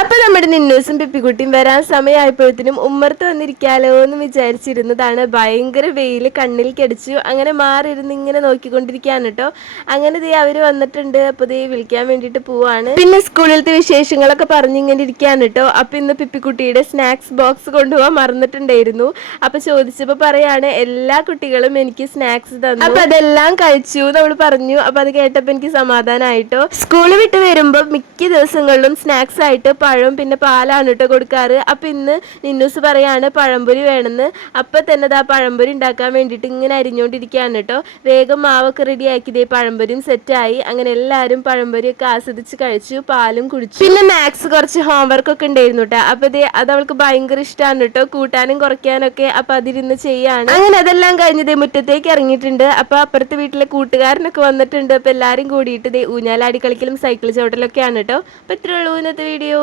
അപ്പൊ നമ്മുടെ നിന്നൂസും പിപ്പിക്കുട്ടിയും വരാൻ സമയമായപ്പോഴത്തേനും ഉമ്മർത്ത് വന്നിരിക്കാലോ എന്ന് വിചാരിച്ചിരുന്നതാണ്. ഭയങ്കര വെയിൽ കണ്ണിൽ കടിച്ചു. അങ്ങനെ മാറിയിരുന്ന് ഇങ്ങനെ നോക്കിക്കൊണ്ടിരിക്കുകയാണ് കേട്ടോ. അങ്ങനെ ദേ അവർ വന്നിട്ടുണ്ട്. അപ്പൊ ദേ വിളിക്കാൻ വേണ്ടിട്ട് പോവാണ്. പിന്നെ സ്കൂളിലത്തെ വിശേഷങ്ങളൊക്കെ പറഞ്ഞിങ്ങനെ ഇരിക്കുകയാണ് കേട്ടോ. അപ്പൊ ഇന്ന് പിപ്പിക്കുട്ടിയുടെ സ്നാക്സ് ബോക്സ് കൊണ്ടുപോകാൻ മറന്നിട്ടുണ്ടായിരുന്നു. അപ്പൊ ചോദിച്ചപ്പോ പറയാണ് എല്ലാ കുട്ടികളും എനിക്ക് സ്നാക്സ് തന്നു. അപ്പൊ അതെല്ലാം കഴിച്ചു നമ്മൾ പറഞ്ഞു. അപ്പൊ അത് കേട്ടപ്പോ എനിക്ക് സമാധാനമായിട്ടോ സ്കൂൾ വിട്ട് വരുമ്പോ മിക്ക ദിവസങ്ങളിലും സ്നാക്സ് ആയിട്ട് പഴവും പിന്നെ പാലാണ് കേട്ടോ കൊടുക്കാറ്. അപ്പം ഇന്ന് നിന്നൂസ് പറയാണ് പഴംപൊരി വേണമെന്ന് അപ്പോൾ തന്നെ ആ പഴംപൊരി ഉണ്ടാക്കാൻ വേണ്ടിയിട്ട് ഇങ്ങനെ അരിഞ്ഞുകൊണ്ടിരിക്കുകയാണ് കേട്ടോ വേഗം മാവൊക്കെ റെഡി ആക്കിയതേ പഴംപൊരിയും സെറ്റായി അങ്ങനെ എല്ലാവരും പഴംപൊരിയൊക്കെ ആസ്വദിച്ച് കഴിച്ചു പാലും കുടിച്ചു. പിന്നെ മാത്സ് കുറച്ച് ഹോംവർക്ക് ഒക്കെ ഉണ്ടായിരുന്നു കേട്ടോ അപ്പോൾ ദേ അത് അവൾക്ക് ഭയങ്കര ഇഷ്ടമാണ് കേട്ടോ കൂട്ടാനും കുറയ്ക്കാനൊക്കെ അപ്പോൾ അതിരുന്ന് ചെയ്യാണ്. അങ്ങനെ അതെല്ലാം കഴിഞ്ഞതേ മുറ്റത്തേക്ക് ഇറങ്ങിയിട്ടുണ്ട്. അപ്പോൾ അപ്പുറത്തെ വീട്ടിലെ കൂട്ടുകാരനൊക്കെ വന്നിട്ടുണ്ട്. അപ്പോൾ എല്ലാവരും കൂടിയിട്ട് ഊഞ്ഞാലാടി കളിക്കലും സൈക്കിൾ ചവിട്ടലൊക്കെയാണ് കേട്ടോ അപ്പം ഇത്രയുള്ളൂ ഇന്നത്തെ വീഡിയോ